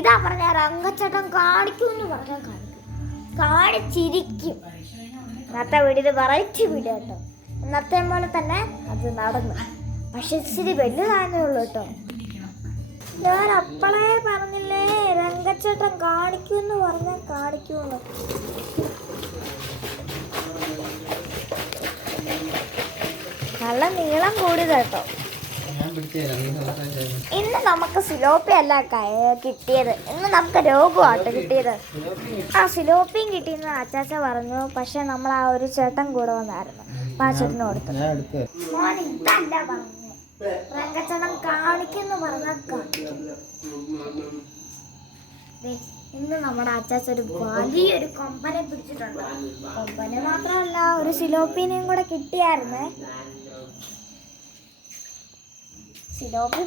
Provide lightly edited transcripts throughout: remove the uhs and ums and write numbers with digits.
ഇതാ പറഞ്ഞ രംഗച്ചേട്ടൻ കാണിക്കുമെന്ന് പറഞ്ഞാൽ കാണിക്കും, കാണിച്ചിരിക്കും. ഇന്നത്തെ വീടിന് വെറൈറ്റി വീട് കേട്ടോ. ഇന്നത്തെ പോലെ തന്നെ അത് നടന്നു. പക്ഷെ ഇച്ചിരി വലുതായതേ ഉള്ളൂ കേട്ടോ. ഞാൻ അപ്പളേ പറഞ്ഞില്ലേ രംഗച്ചേട്ടൻ കാണിക്കുമെന്ന് പറഞ്ഞാൽ കാണിക്കുമെന്ന്. നല്ല നീളം കൂടിയത് കേട്ടോ. ഇന്ന് നമുക്ക് സിലോപ്പി അല്ല കിട്ടിയത്, ഇന്ന് നമുക്ക് രോഗമാട്ടോ കിട്ടിയത്. ആ സിലോപ്പിയും കിട്ടിയെന്ന് അച്ചാച്ച പറഞ്ഞു. പക്ഷെ നമ്മൾ ആ ഒരു ചേട്ടൻ കൂടെ വന്നായിരുന്നു, ആ ചേട്ടന് കൊടുത്തു. മോൻ ഇതല്ല പറഞ്ഞു, രംഗച്ചേട്ടൻ കാണിക്കുന്നു പറഞ്ഞാൽ ഇന്ന് നമ്മുടെ അച്ചാച്ച ഒരു വലിയൊരു കൊമ്പനെ പിടിച്ചിട്ടുണ്ട്. കൊമ്പനെ മാത്രമല്ല ഒരു സിലോപ്പിനെയും കൂടെ കിട്ടിയായിരുന്നേ. സിലോപ്പി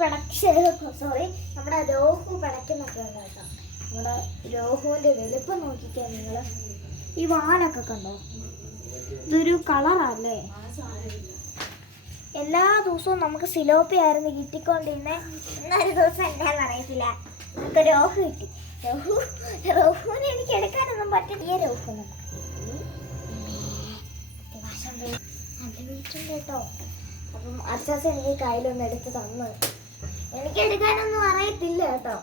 സോറി നമ്മുടെ രോഹു പിടയ്ക്കുന്നൊക്കെ ഉണ്ട് കേട്ടോ. നമ്മുടെ രോഹുവിൻ്റെ വലുപ്പം നോക്കിക്കാൻ നിങ്ങൾ. ഈ വാലൊക്കെ കണ്ടോ, ഇതൊരു കളറല്ലേ. എല്ലാ ദിവസവും നമുക്ക് സിലോപ്പി ആയിരുന്നു കിട്ടിക്കൊണ്ടിരുന്നേ. ഇന്നൊരു ദിവസം എന്താണെന്ന് അറിയത്തില്ല, നമുക്ക് രോഹു കിട്ടി. രോഹുവിനെ എനിക്ക് എടുക്കാനൊന്നും പറ്റില്ല. ഈ രോഹു നല്ല വീട്ടുണ്ട് കേട്ടോ. അപ്പം അച്ചാച്ച എനിക്ക് കയ്യിലൊന്നും എടുത്ത് തന്നു. എനിക്ക് എടുക്കാനൊന്നും അറിയത്തില്ല കേട്ടോ.